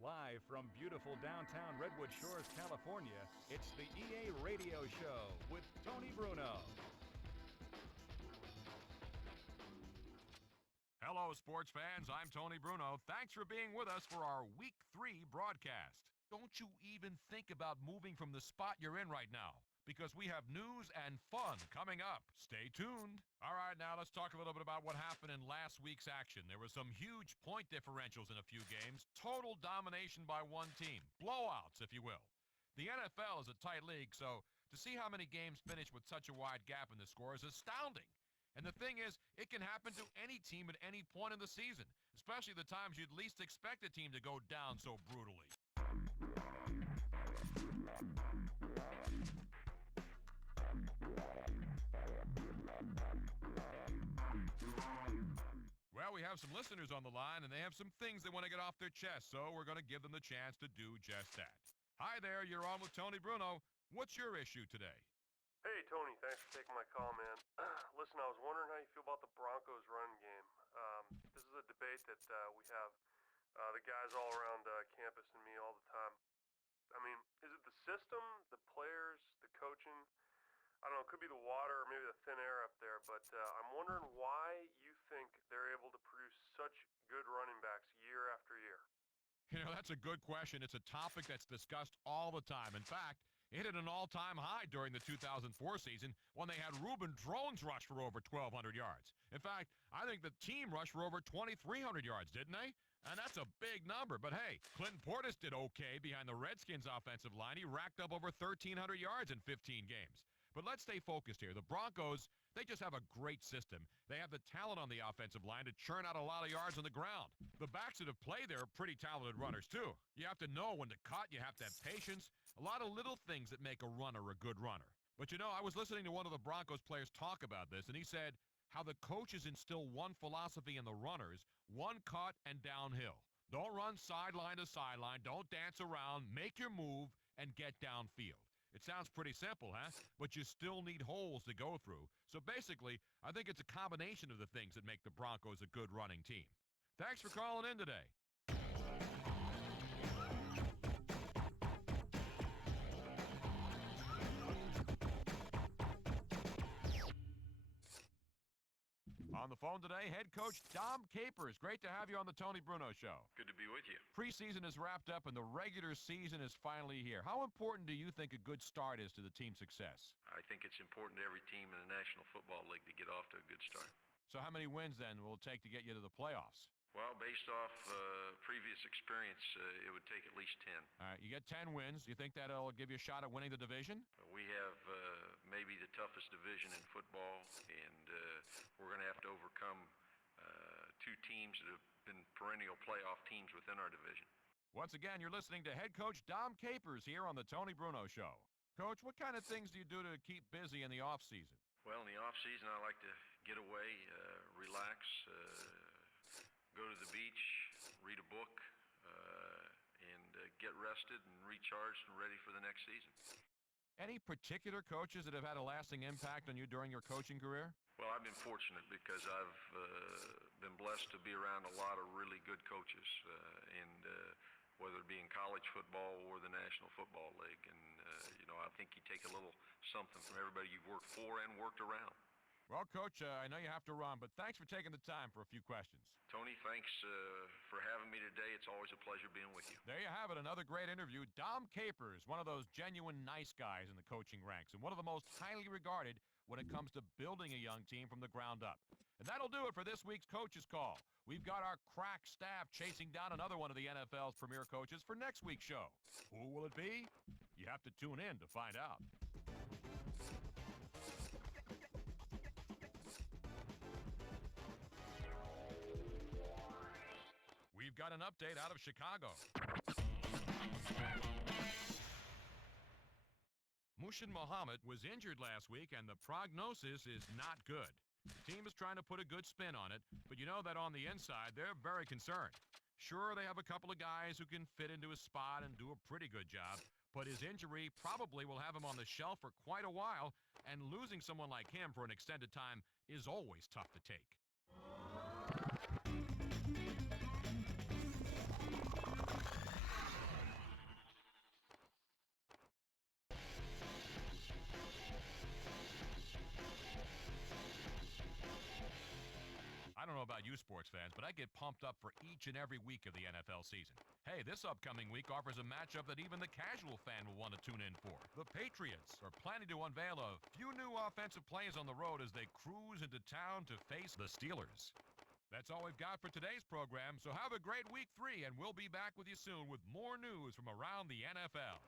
Live from beautiful downtown Redwood Shores, California, it's the EA Radio Show with Tony Bruno. Hello, sports fans. I'm Tony Bruno. Thanks for being with us for our Week 3 broadcast. Don't you even think about moving from the spot you're in right now, because we have news and fun coming up. Stay tuned. All right, now let's talk a little bit about what happened in last week's action. There were some huge point differentials in a few games, total domination by one team, blowouts, if you will. The NFL is a tight league, so to see how many games finish with such a wide gap in the score is astounding. And the thing is, it can happen to any team at any point in the season, especially the times you'd least expect a team to go down so brutally. Well, we have some listeners on the line, and they have some things they want to get off their chest, so we're going to give them the chance to do just that. Hi there, you're on with Tony Bruno. What's your issue today? Hey, Tony, thanks for taking my call, man. Listen, I was wondering how you feel about the Broncos' run game. This is a debate that we have, the guys all around campus and me all the time. I mean, is it the system, the players, the coaching? I don't know, it could be the water or maybe the thin air up there, but I'm wondering why you think they're able to produce such good running backs year after year. You know, that's a good question. It's a topic that's discussed all the time. In fact, it hit an all-time high during the 2004 season when they had Reuben Drones rush for over 1,200 yards. In fact, I think the team rushed for over 2,300 yards, didn't they? And that's a big number. But hey, Clinton Portis did okay behind the Redskins' offensive line. He racked up over 1,300 yards in 15 games. But let's stay focused here. The Broncos, they just have a great system. They have the talent on the offensive line to churn out a lot of yards on the ground. The backs that have played there are pretty talented runners, too. You have to know when to cut. You have to have patience. A lot of little things that make a runner a good runner. But you know, I was listening to one of the Broncos players talk about this, and he said how the coaches instill one philosophy in the runners, one cut and downhill. Don't run sideline to sideline. Don't dance around. Make your move and get downfield. It sounds pretty simple, huh? But you still need holes to go through. So basically, I think it's a combination of the things that make the Broncos a good running team. Thanks for calling in today. On the phone today, head coach Dom Capers. Great to have you on the Tony Bruno Show. Good to be with you. Preseason is wrapped up and the regular season is finally here. How important do you think a good start is to the team's success? I think it's important to every team in the National Football League to get off to a good start. So how many wins then will it take to get you to the playoffs? Well, based off previous experience, it would take at least 10. All right, you get 10 wins. Do you think that'll give you a shot at winning the division? We have maybe the toughest division in football, and we're going to have to overcome two teams that have been perennial playoff teams within our division. Once again, you're listening to head coach Dom Capers here on the Tony Bruno Show. Coach, what kind of things do you do to keep busy in the off-season? Well, in the off-season, I like to get away, relax, go to the beach, read a book, and get rested and recharged and ready for the next season. Any particular coaches that have had a lasting impact on you during your coaching career? Well, I've been fortunate because I've been blessed to be around a lot of really good coaches, and whether it be in college football or the National Football League. And, you know, I think you take a little something from everybody you've worked for and worked around. Well, Coach, I know you have to run, but thanks for taking the time for a few questions. Tony, thanks for having me today. It's always a pleasure being with you. There you have it, another great interview. Dom Capers, one of those genuine nice guys in the coaching ranks, and one of the most highly regarded when it comes to building a young team from the ground up. And that'll do it for this week's Coach's Call. We've got our crack staff chasing down another one of the NFL's premier coaches for next week's show. Who will it be? You have to tune in to find out. We've got an update out of Chicago. Mushin Muhammad was injured last week, and the prognosis is not good. The team is trying to put a good spin on it, but you know that on the inside, they're very concerned. Sure, they have a couple of guys who can fit into his spot and do a pretty good job, but his injury probably will have him on the shelf for quite a while, and losing someone like him for an extended time is always tough to take. you sports fans, but I get pumped up for each and every week of the NFL season. Hey, this upcoming week offers a matchup that even the casual fan will want to tune in for. The Patriots are planning to unveil a few new offensive plays on the road as they cruise into town to face the Steelers. That's all we've got for today's program, so have a great week 3, and we'll be back with you soon with more news from around the NFL.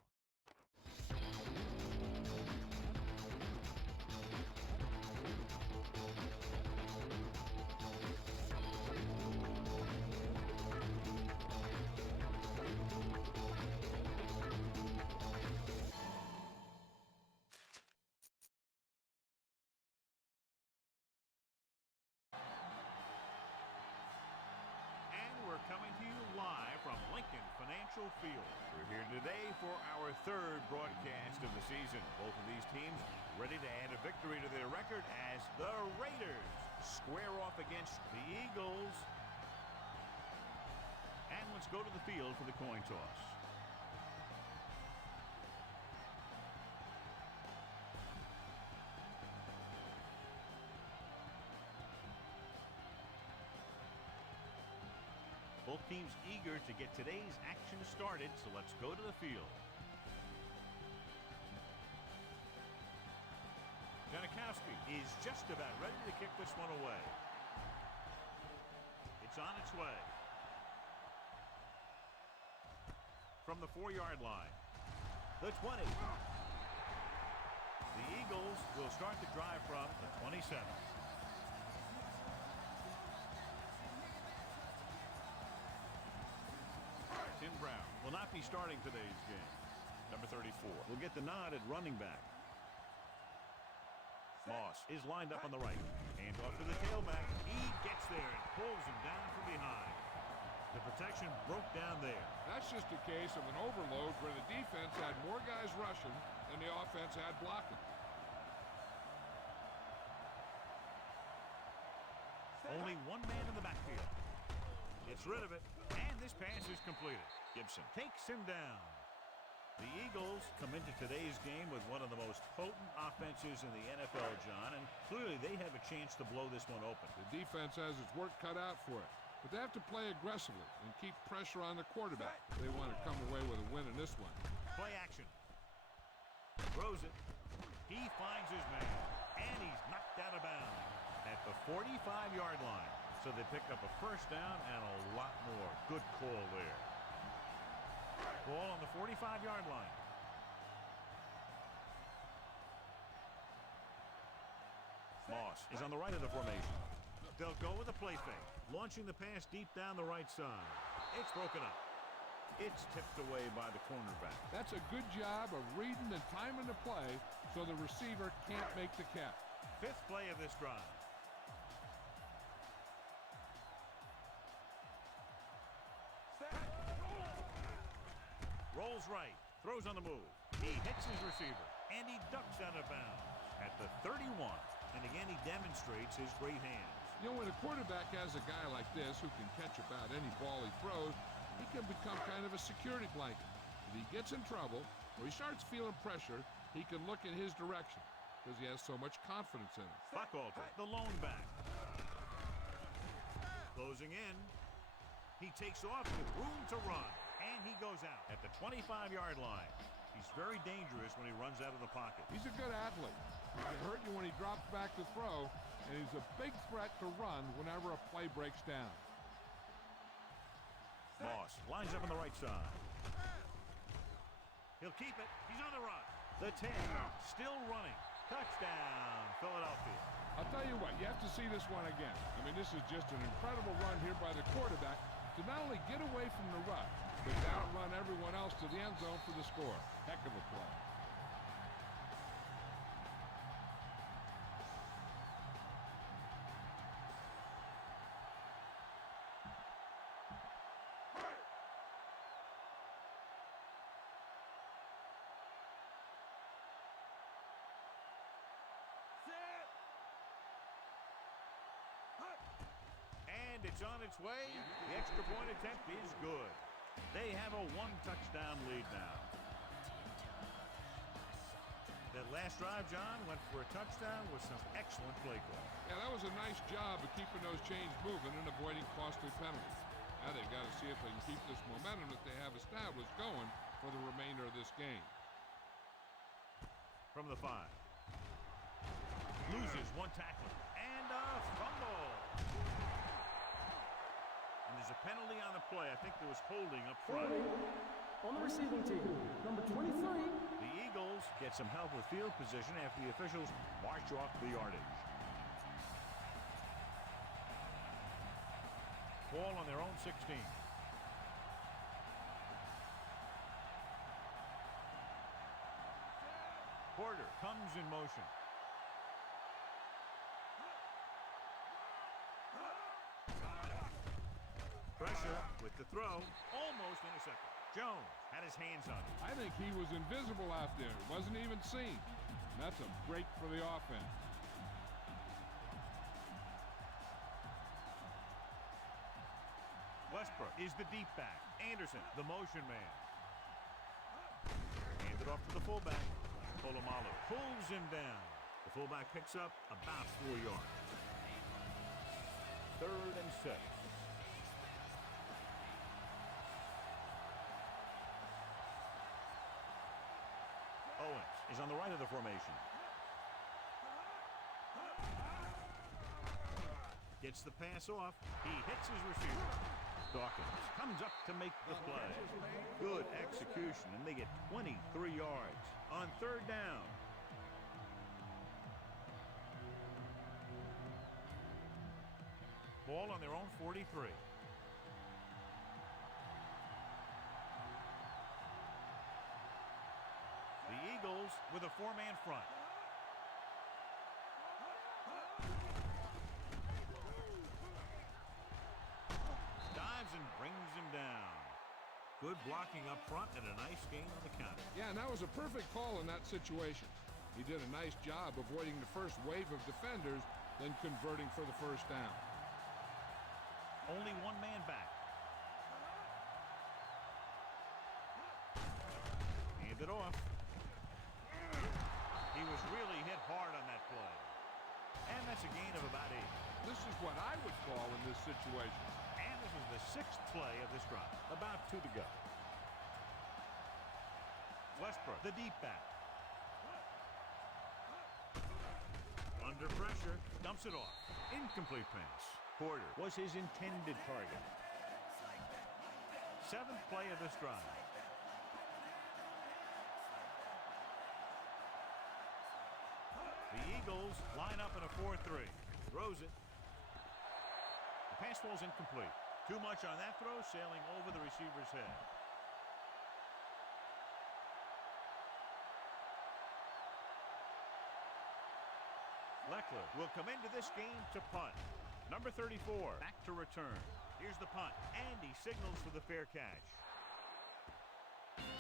Coming to you live from Lincoln Financial Field. We're here today for our third broadcast of the season. Both of these teams ready to add a victory to their record as the Raiders square off against the Eagles. And let's go to the field for the coin toss. Both teams eager to get today's action started, so let's go to the field. Janikowski is just about ready to kick this one away. It's on its way. From the 4-yard line. The 20. The Eagles will start the drive from the 27. Tim Brown will not be starting today's game. Number 34 will get the nod at running back. Moss is lined up on the right. Hands off to the tailback. He gets there and pulls him down from behind. The protection broke down there. That's just a case of an overload where the defense had more guys rushing than the offense had blocking. Only one man in the backfield. Gets rid of it, and this pass is completed. Gibson takes him down. The Eagles come into today's game with one of the most potent offenses in the NFL, John, and clearly they have a chance to blow this one open. The defense has its work cut out for it, but they have to play aggressively and keep pressure on the quarterback. They want to come away with a win in this one. Play action. Throws it. He finds his man, and he's knocked out of bounds at the 45-yard line. So they pick up a first down and a lot more. Good call there. Ball on the 45-yard line. Moss is on the right of the formation. They'll go with a play fake. Launching the pass deep down the right side. It's broken up. It's tipped away by the cornerback. That's a good job of reading and timing the play so the receiver can't make the catch. Fifth play of this drive. Rolls right, throws on the move. He hits his receiver, and he ducks out of bounds at the 31. And again, he demonstrates his great hands. You know, when a quarterback has a guy like this who can catch about any ball he throws, he can become kind of a security blanket. If he gets in trouble or he starts feeling pressure, he can look in his direction because he has so much confidence in him. Buckalter, the lone back. Closing in. He takes off with room to run. And he goes out at the 25-yard line. He's very dangerous when he runs out of the pocket. He's a good athlete. He can hurt you when he drops back to throw, and he's a big threat to run whenever a play breaks down. Moss lines up on the right side. He'll keep it. He's on the run. The 10, still running. Touchdown, Philadelphia. I'll tell you what, you have to see this one again. I mean, this is just an incredible run here by the quarterback to not only get away from the rush, but to outrun everyone else to the end zone for the score. Heck of a play. And it's on its way. The extra point attempt is good. They have a one-touchdown lead now. That last drive, John, went for a touchdown with some excellent play call. Yeah, that was a nice job of keeping those chains moving and avoiding costly penalties. Now they've got to see if they can keep this momentum that they have established going for the remainder of this game. From the 5. Loses one tackler. And a fumble. And there's a penalty on the play. I think there was holding up front. On the receiving team, number 23. The Eagles get some help with field position after the officials march off the yardage. Ball on their own 16. Porter comes in motion. Pressure with the throw. Almost intercepted. Jones had his hands on it. I think he was invisible out there. Wasn't even seen. And that's a break for the offense. Westbrook is the deep back. Anderson, the motion man. Handed off to the fullback. Polamalu pulls him down. The fullback picks up about 4 yards. 3rd and 6. Owens is on the right of the formation. Gets the pass off. He hits his receiver. Dawkins comes up to make the play. Good execution, and they get 23 yards on 3rd down. Ball on their own 43. The Eagles with a 4-man front. Dives and brings him down. Good blocking up front and a nice gain on the counter. Yeah, and that was a perfect call in that situation. He did a nice job avoiding the first wave of defenders, then converting for the first down. Only 1 man back. Hand it off. He was really hit hard on that play. And that's a gain of about 8. This is what I would call in this situation. And this is the 6th play of this drive. About 2 to go. Westbrook, the deep back. Under pressure, dumps it off. Incomplete pass. Porter was his intended target. 7th play of this drive. The Eagles line up in a 4-3. Throws it. The pass falls incomplete. Too much on that throw, sailing over the receiver's head. Leckler will come into this game to punt. Number 34, back to return. Here's the punt, and he signals for the fair catch.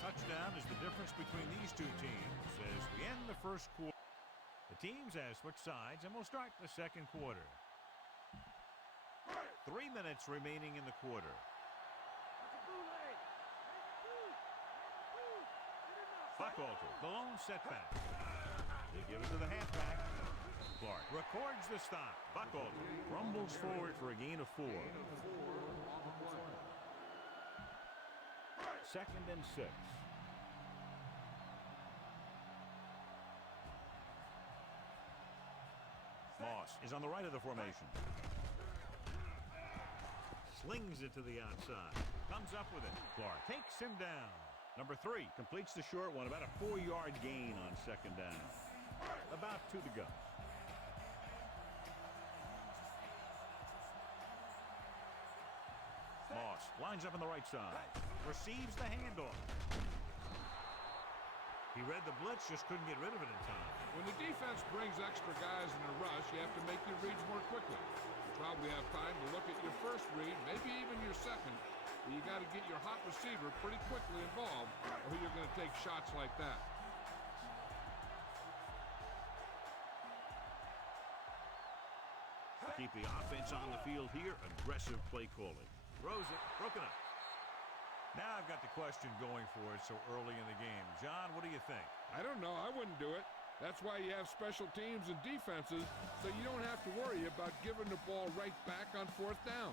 Touchdown is the difference between these two teams as we end the first quarter. The teams have switched sides, and we'll start the second quarter. 3 minutes remaining in the quarter. Buckalter, the lone setback. They give it to the halfback. Clark records the stop. Buckalter rumbles forward for a gain of 4. 2nd and 6. Moss is on the right of the formation. Slings it to the outside. Comes up with it. Clark takes him down. Number 3 completes the short one. About a 4-yard gain on 2nd down. About 2 to go. Moss lines up on the right side. Receives the handoff. He read the blitz, just couldn't get rid of it in time. When the defense brings extra guys in a rush, you have to make your reads more quickly. You probably have time to look at your first read, maybe even your second, but you got to get your hot receiver pretty quickly involved, or you're going to take shots like that. Keep the offense on the field here. Aggressive play calling. Throws it. Broken up. Now I've got the question going for it so early in the game. John, what do you think? I don't know. I wouldn't do it. That's why you have special teams and defenses, so you don't have to worry about giving the ball right back on 4th down.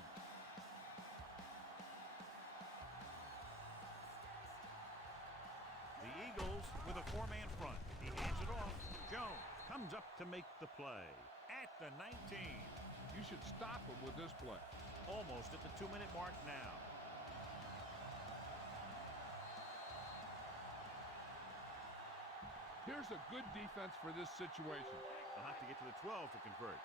The Eagles with a 4-man front. He hands it off. Jones comes up to make the play at the 19. You should stop him with this play. Almost at the 2-minute mark now. Here's a good defense for this situation. They'll have to get to the 12 to convert.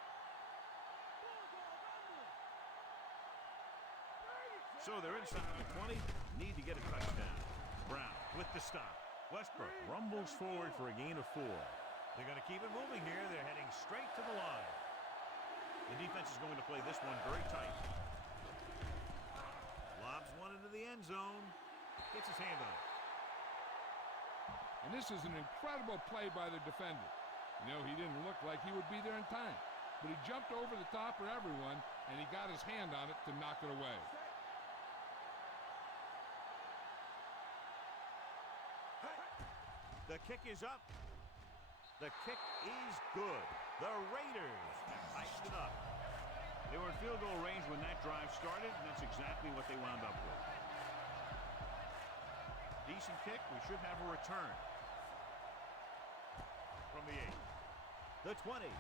So they're inside the 20. Need to get a touchdown. Brown with the stop. Westbrook rumbles forward for a gain of 4. They're going to keep it moving here. They're heading straight to the line. The defense is going to play this one very tight. Lobs one into the end zone. Gets his hand on it. And this is an incredible play by the defender. You know, he didn't look like he would be there in time, but he jumped over the top of everyone, and he got his hand on it to knock it away. The kick is up. The kick is good. The Raiders have tightened it up. They were in field goal range when that drive started, and that's exactly what they wound up with. Decent kick. We should have a return. From the 8. The 20.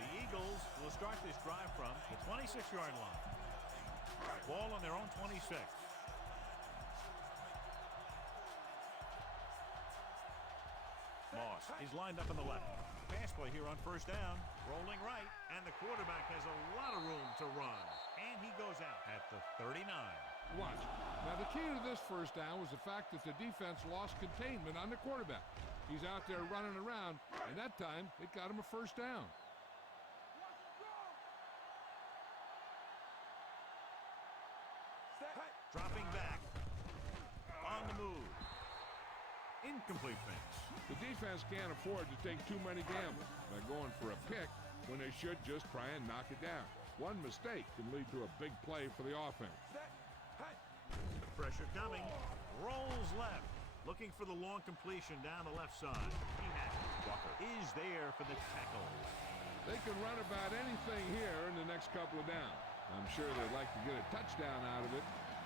The Eagles will start this drive from the 26-yard line. Ball on their own 26. Moss is lined up on the left. Pass play here on 1st down. Rolling right, and the quarterback has a lot of room to run. And he goes out at the 39. Watch. Now, the key to this 1st down was the fact that the defense lost containment on the quarterback. He's out there running around, and that time, it got him a 1st down. Dropping back. On the move. Incomplete pass. The defense can't afford to take too many gambles by going for a pick when they should just try and knock it down. One mistake can lead to a big play for the offense. Pressure coming. Rolls left. Looking for the long completion down the left side. He has it. Walker is there for the tackle. They can run about anything here in the next couple of downs. I'm sure they'd like to get a touchdown out of it,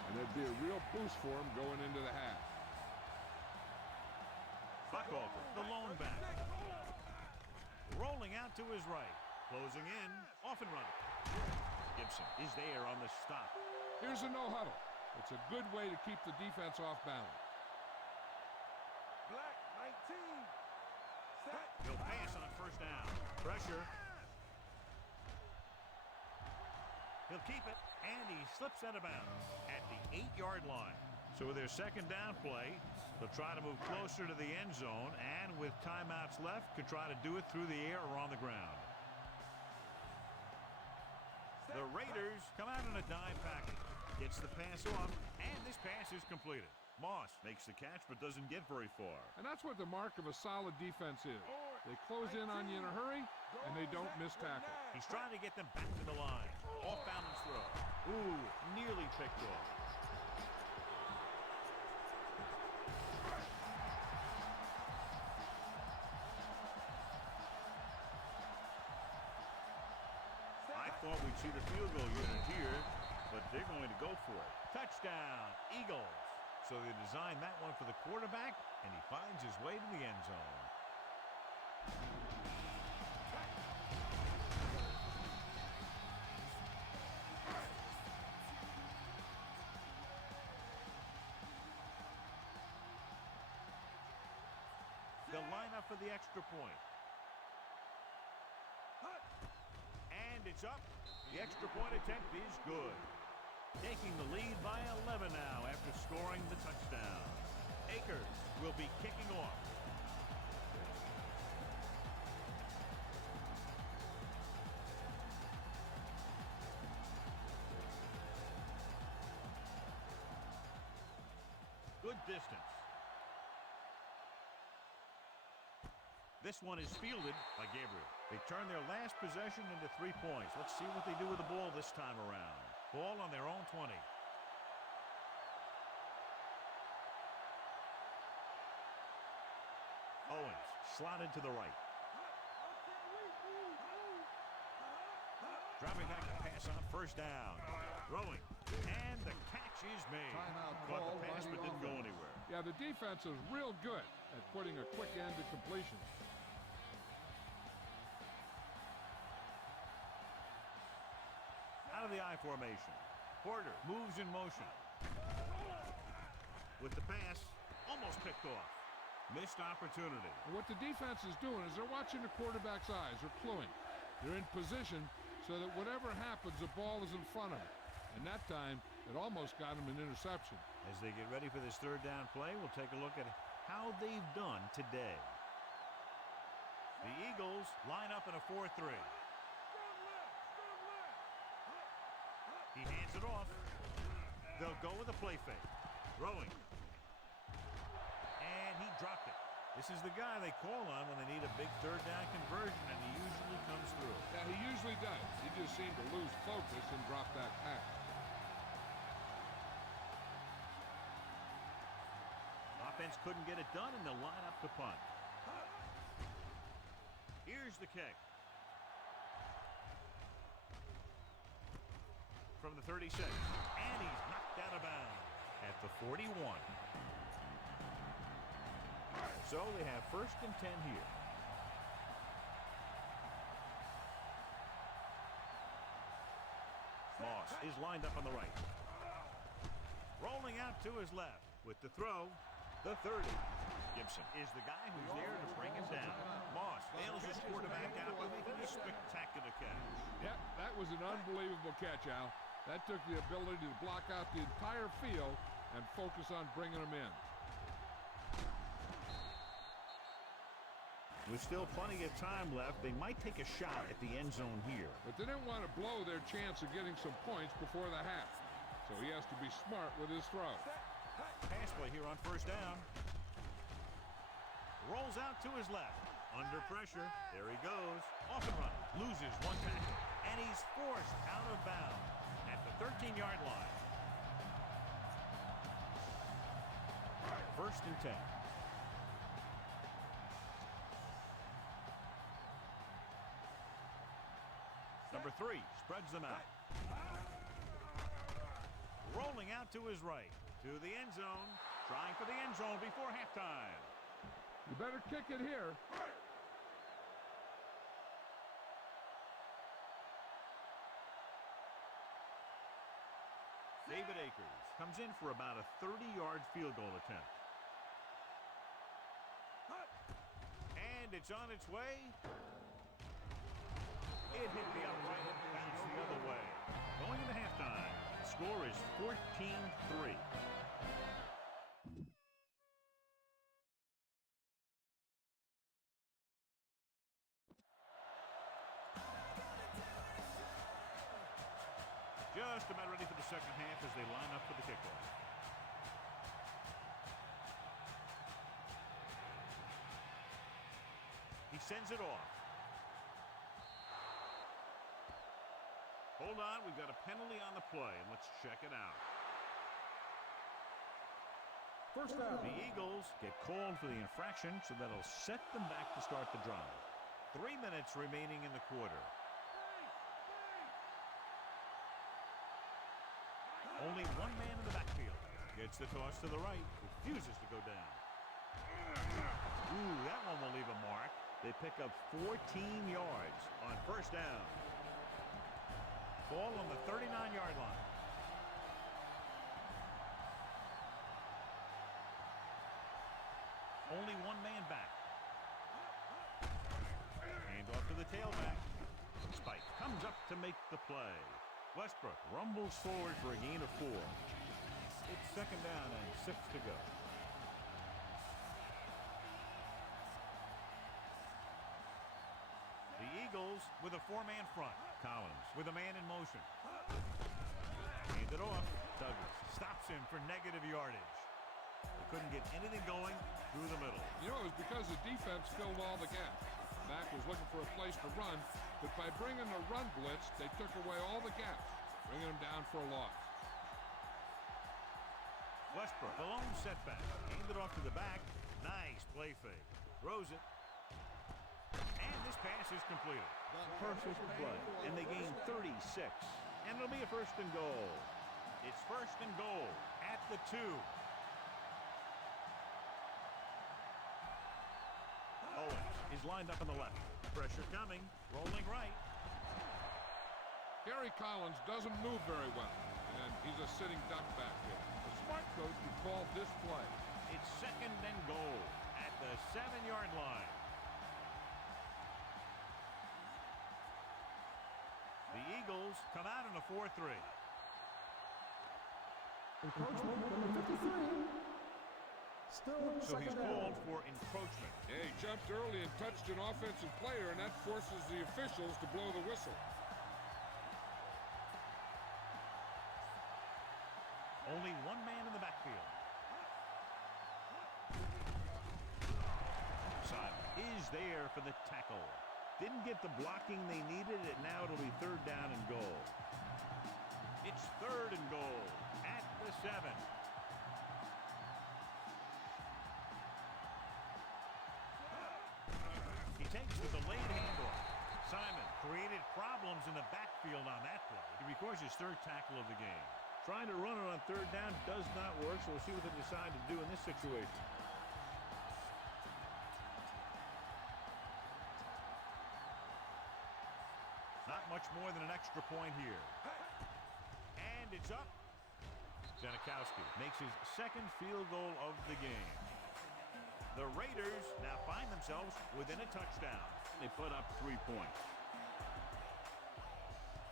and there'd be a real boost for them going into the half. Buckover, the lone back. Rolling out to his right. Closing in. Off and running. Gibson is there on the stop. Here's a no-huddle. It's a good way to keep the defense off balance. Black 19. Set. He'll pass on 1st down. Pressure. He'll keep it, and he slips out of bounds at the 8-yard line. So with their 2nd down play, they'll try to move closer to the end zone, and with timeouts left, could try to do it through the air or on the ground. The Raiders come out in a dime package. Gets the pass off, and this pass is completed. Moss makes the catch but doesn't get very far. And that's what the mark of a solid defense is. They close in on you in a hurry, and they don't miss tackle. He's trying to get them back to the line. Off balance throw. Ooh, nearly picked off. I thought we'd see the field goal unit here, but they're going to go for it. Touchdown, Eagles. So they designed that one for the quarterback, and he finds his way to the end zone. They'll line up for the extra point. And it's up. The extra point attempt is good. Taking the lead by 11 now after scoring the touchdown. Akers will be kicking off. Good distance. This one is fielded by Gabriel. They turn their last possession into 3 points. Let's see what they do with the ball this time around. Ball on their own 20. Owens slotted to the right. Dropping back to pass on first down. Throwing. And the catch is made. Timeout Caught called the by pass the but didn't go offense. anywhere. Yeah, the defense is real good at putting a quick end to completion. Out of the I formation. Porter moves in motion. With the pass, almost picked off. Missed opportunity. And what the defense is doing is they're watching the quarterback's eyes. They're cluing. They're in position so that whatever happens, the ball is in front of them. And that time, it almost got him an interception. As they get ready for this third down play, we'll take a look at how they've done today. The Eagles line up in a 4-3. He hands it off. They'll go with a play fake. Throwing. And he dropped it. This is the guy they call on when they need a big third down conversion, and he usually comes through. Yeah, he usually does. He just seemed to lose focus and drop that pass. Offense couldn't get it done, and they'll line up to punt. Here's the kick. From the 36. And he's knocked out of bounds at the 41. So they have 1st and 10 here. Moss is lined up on the right. Rolling out to his left with the throw. The 30. Gibson is the guy who's there to bring him down. Moss bails his quarterback out by making a spectacular catch. Yep, that was an unbelievable catch, Al. That took the ability to block out the entire field and focus on bringing them in. With still plenty of time left, they might take a shot at the end zone here. But they didn't want to blow their chance of getting some points before the half. So he has to be smart with his throw. Pass play here on 1st down. Rolls out to his left. Under pressure. There he goes. Off and running. Loses one tackle. And he's forced out of bounds at the 13-yard line. 1st and 10. Number 3 spreads them out. Rolling out to his right. To the end zone. Trying for the end zone before halftime. You better kick it here. David Akers comes in for about a 30-yard field goal attempt. And it's on its way. It hit the upright and bounced the other way. Going into halftime, the score is 14-3. Just about ready for the second half as they line up for the kickoff. He sends it off. Hold on, we've got a penalty on the play, and let's check it out. 1st down. The Eagles get called for the infraction, so that'll set them back to start the drive. 3 minutes remaining in the quarter. Only one man in the backfield. Gets the toss to the right. Refuses to go down. Ooh, that one will leave a mark. They pick up 14 yards on 1st down. Ball on the 39-yard line. Only one man back. Hand off to the tailback. Spike comes up to make the play. Westbrook rumbles forward for a gain of 4. It's 2nd down and 6 to go. The Eagles with a 4-man front. Collins with a man in motion. Hand it off. Douglas stops him for negative yardage. They couldn't get anything going through the middle. You know, it was because the defense filled all the gaps. Mack was looking for a place to run, but by bringing the run blitz, they took away all the gaps, bringing them down for a loss. Westbrook, a lone setback. Handed off to the back. Nice play fake. Throws it. And this pass is completed. Perfect play. And they gain 36. And it'll be a first and goal. It's first and goal at the 2. Owens is lined up on the left. Pressure coming. Rolling right. Gary Collins doesn't move very well, and he's a sitting duck back there. A smart coach would call this play. It's second and goal at the 7-yard line. The Eagles come out in a 4-3. Encroachment number 53. Still So he's second down. called for encroachment. Yeah, he jumped early and touched an offensive player, and that forces the officials to blow the whistle. Only one man in the backfield. Simon is there for the tackle. Didn't get the blocking they needed, and now it'll be third down and goal. It's third and goal at the 7. He takes the delayed handoff. Simon created problems in the backfield on that play. He records his third tackle of the game. Trying to run it on third down does not work, so we'll see what they decide to do in this situation. Not much more than an extra point here. And it's up. Janikowski makes his second field goal of the game. The Raiders now find themselves within a touchdown. They put up 3 points.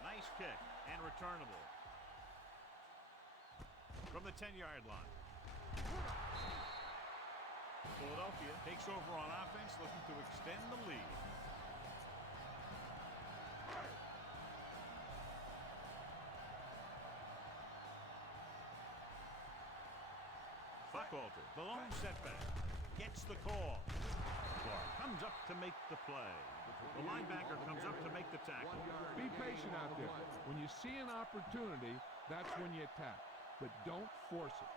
Nice kick and returnable. From the 10-yard line. Philadelphia takes over on offense, looking to extend the lead. Buckwalter, the long setback, gets the call. Clark comes up to make the play. The linebacker comes up to make the tackle. Be patient out there. When you see an opportunity, that's when you attack. But don't force it.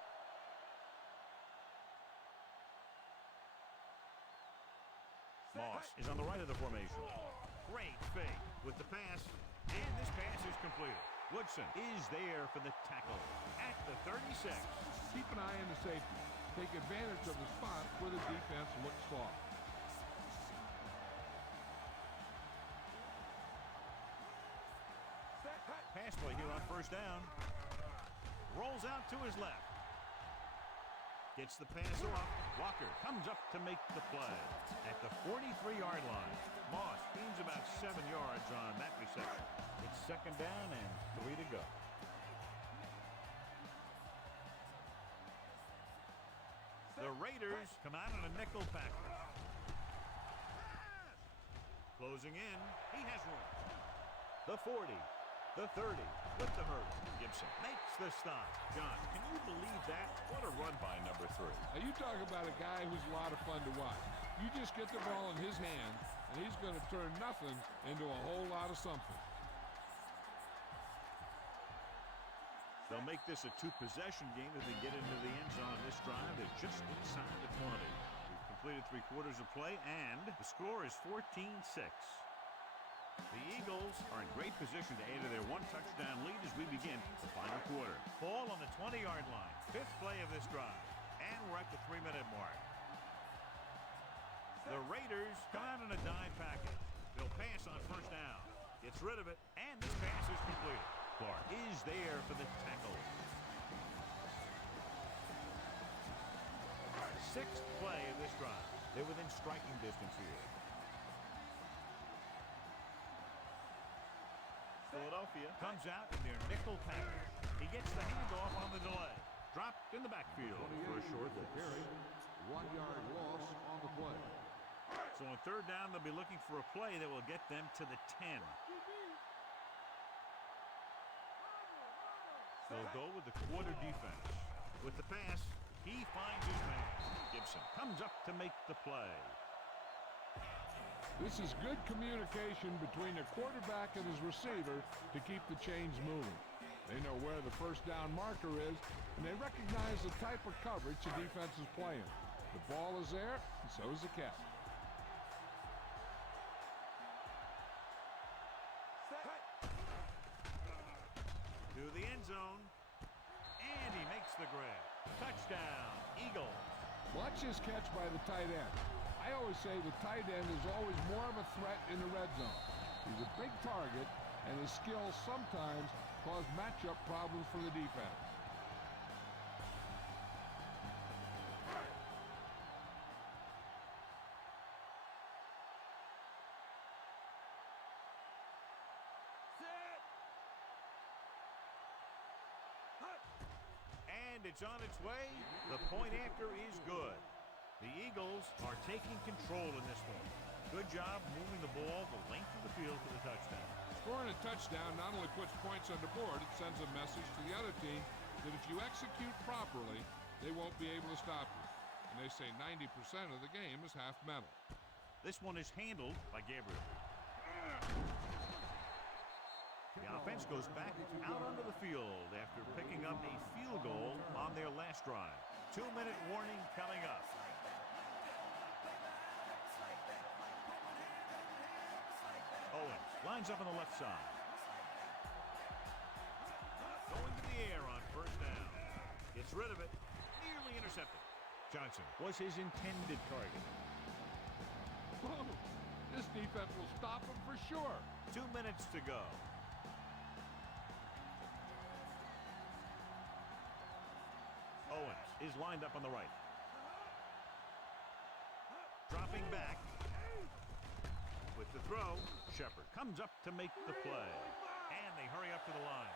Moss is on the right of the formation. Great fake with the pass, and this pass is completed. Woodson is there for the tackle at the 36. Keep an eye on the safety. Take advantage of the spot where the defense looks soft. Pass play here on first down. Rolls out to his left. Gets the pass off. Walker comes up to make the play at the 43-yard line. Moss gains about 7 yards on that reception. It's second down and 3 to go. The Raiders come out in a nickel package. Closing in. He has room. The 40. The 30 with the hurdle. Gibson makes the stop. John, can you believe that? What a run by number 3. Now you talk about a guy who's a lot of fun to watch. You just get the ball in his hand, and he's going to turn nothing into a whole lot of something. They'll make this a 2-possession game as they get into the end zone this drive. They're just inside the 20. We've completed 3 quarters of play, and the score is 14-6. The Eagles are in great position to add to their 1-touchdown lead as we begin the final quarter. Ball on the 20-yard line. 5th play of this drive. And we're at the 3-minute mark. The Raiders come out in a dime package. They'll pass on first down. Gets rid of it, and this pass is completed. Clark is there for the tackle. 6th play of this drive. They're within striking distance here. Philadelphia comes out in their nickel package. He gets the handoff on the delay. Dropped in the backfield for a short carry. 1-yard loss on the play. So on third down, they'll be looking for a play that will get them to the 10. They'll go with the quarter defense. With the pass, he finds his man. Gibson comes up to make the play. This is good communication between the quarterback and his receiver to keep the chains moving. They know where the first down marker is, and they recognize the type of coverage the defense is playing. The ball is there, and so is the catch. zone. And he makes the grab. Touchdown, Eagles. Watch his catch by the tight end. I always say the tight end is always more of a threat in the red zone. He's a big target, and his skills sometimes cause matchup problems for the defense. And it's on its way. The point after is good. The Eagles are taking control in this one. Good job moving the ball the length of the field for the touchdown. Scoring a touchdown not only puts points on the board, it sends a message to the other team that if you execute properly, they won't be able to stop you. And they say 90% of the game is half mental. This one is handled by Gabriel. The offense goes back out onto the field after picking up a field goal on their last drive. 2-minute warning coming up. Owens lines up on the left side. Going to the air on first down. Gets rid of it. Nearly intercepted. Johnson was his intended target. Whoa, this defense will stop him for sure. 2 minutes to go. Owens is lined up on the right. Dropping back. With the throw, Shepard comes up to make the play. And they hurry up to the line.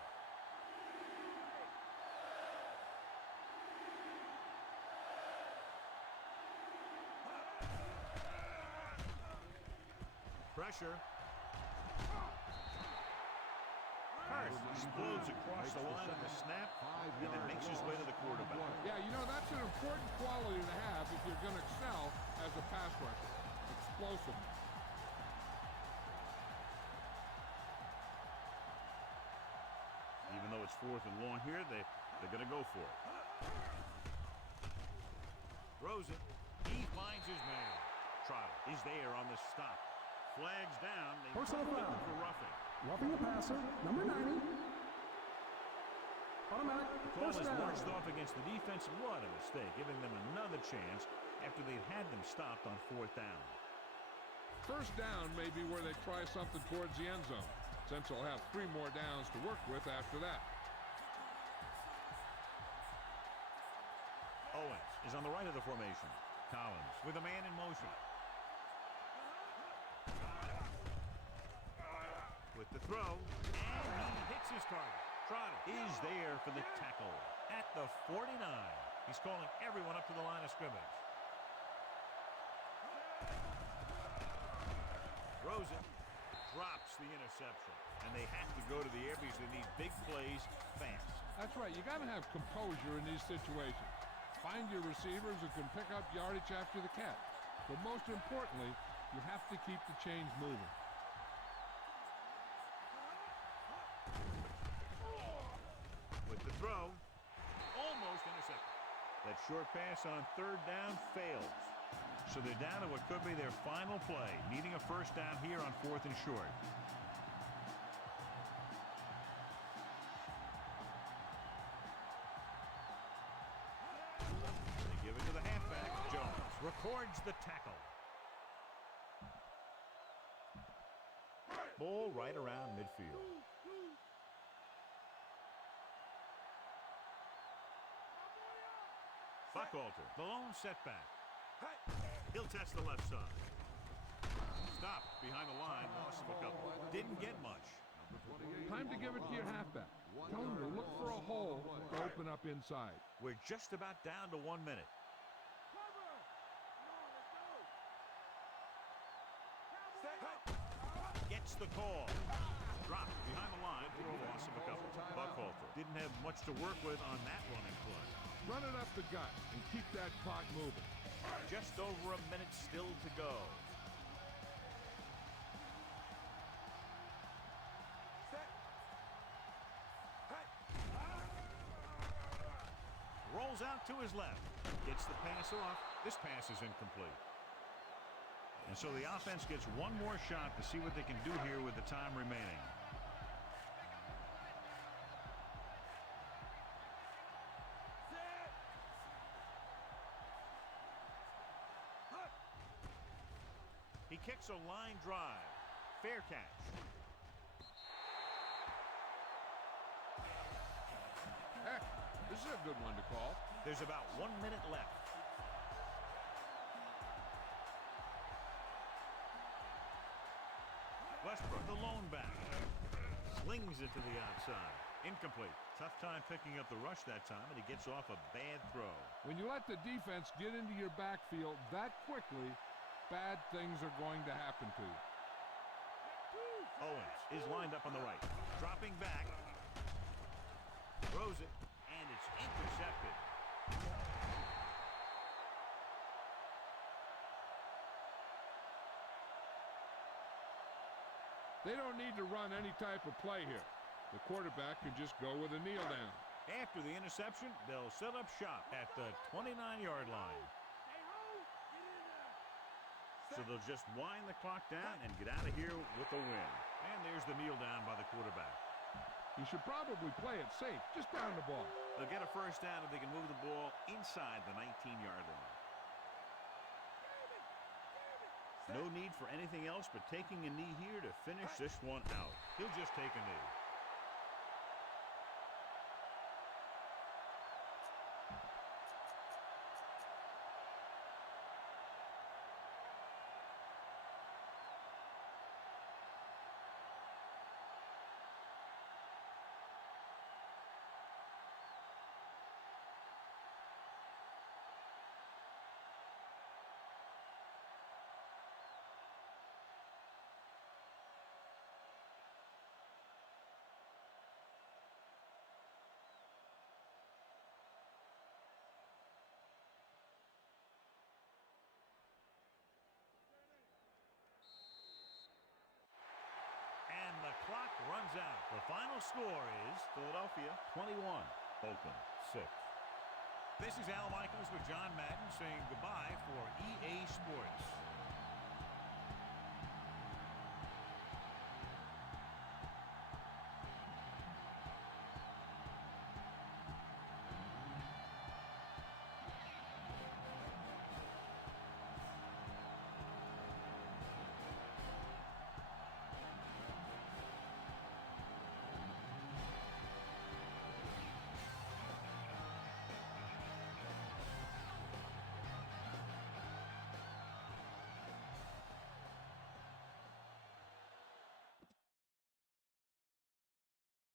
Pressure. Hurst explodes across the line of the snap and then makes his way to the quarterback. Yeah, you know, that's an important quality to have if you're going to excel as a pass rusher. Explosiveness. Even though it's 4th and long here, they're going to go for it. Throws it. He finds his man. Trotter is there on the stop. Flags down. They Personal foul for roughing. Roughing the passer, number 90. Automatic Ball first is down. marched off against the defense. What a mistake, giving them another chance after they've had them stopped on 4th down. First down may be where they try something towards the end zone, since they'll have 3 more downs to work with after that. Owens is on the right of the formation. Collins with a man in motion. With the throw, and he hits his target. Trotter is there for the tackle at the 49. He's calling everyone up to the line of scrimmage. Throws it, drops the interception, and they have to go to the air because they need big plays fast. That's right. You got to have composure in these situations. Find your receivers who can pick up yardage after the catch. But most importantly, you have to keep the chains moving. With the throw, almost intercepted. That short pass on 3rd down fails. So they're down to what could be their final play, needing a first down here on 4th and short. They give it to the halfback. Jones records the tackle. Ball right around midfield. Buckalter, the lone setback. He'll test the left side. Stop behind the line, loss of a couple. Didn't get much. Time to give it to your halfback. Tell him to look for a hole to open up inside. We're just about down to 1 minute. Gets the call. Dropped behind the line for a loss of a couple. Buckalter didn't have much to work with on that running play. Run it up the gut and keep that clock moving. Just over a minute still to go. Rolls out to his left. Gets the pass off. This pass is incomplete. And so the offense gets one more shot to see what they can do here with the time remaining. kicks a line drive. Fair catch. Heck, this is a good one to call. There's about 1 minute left. Westbrook, the lone back. Slings it to the outside. Incomplete. Tough time picking up the rush that time, and he gets off a bad throw. When you let the defense get into your backfield that quickly, bad things are going to happen to you. Owens is lined up on the right. Dropping back. Throws it, and it's intercepted. They don't need to run any type of play here. The quarterback can just go with a kneel down. After the interception, they'll set up shop at the 29-yard line. So they'll just wind the clock down and get out of here with a win. And there's the kneel down by the quarterback. He should probably play it safe, just down the ball. They'll get a first down if they can move the ball inside the 19-yard line. No need for anything else but taking a knee here to finish this one out. He'll just take a knee. And the clock runs out. The final score is Philadelphia 21, Oakland 6. This is Al Michaels with John Madden saying goodbye for EA Sports.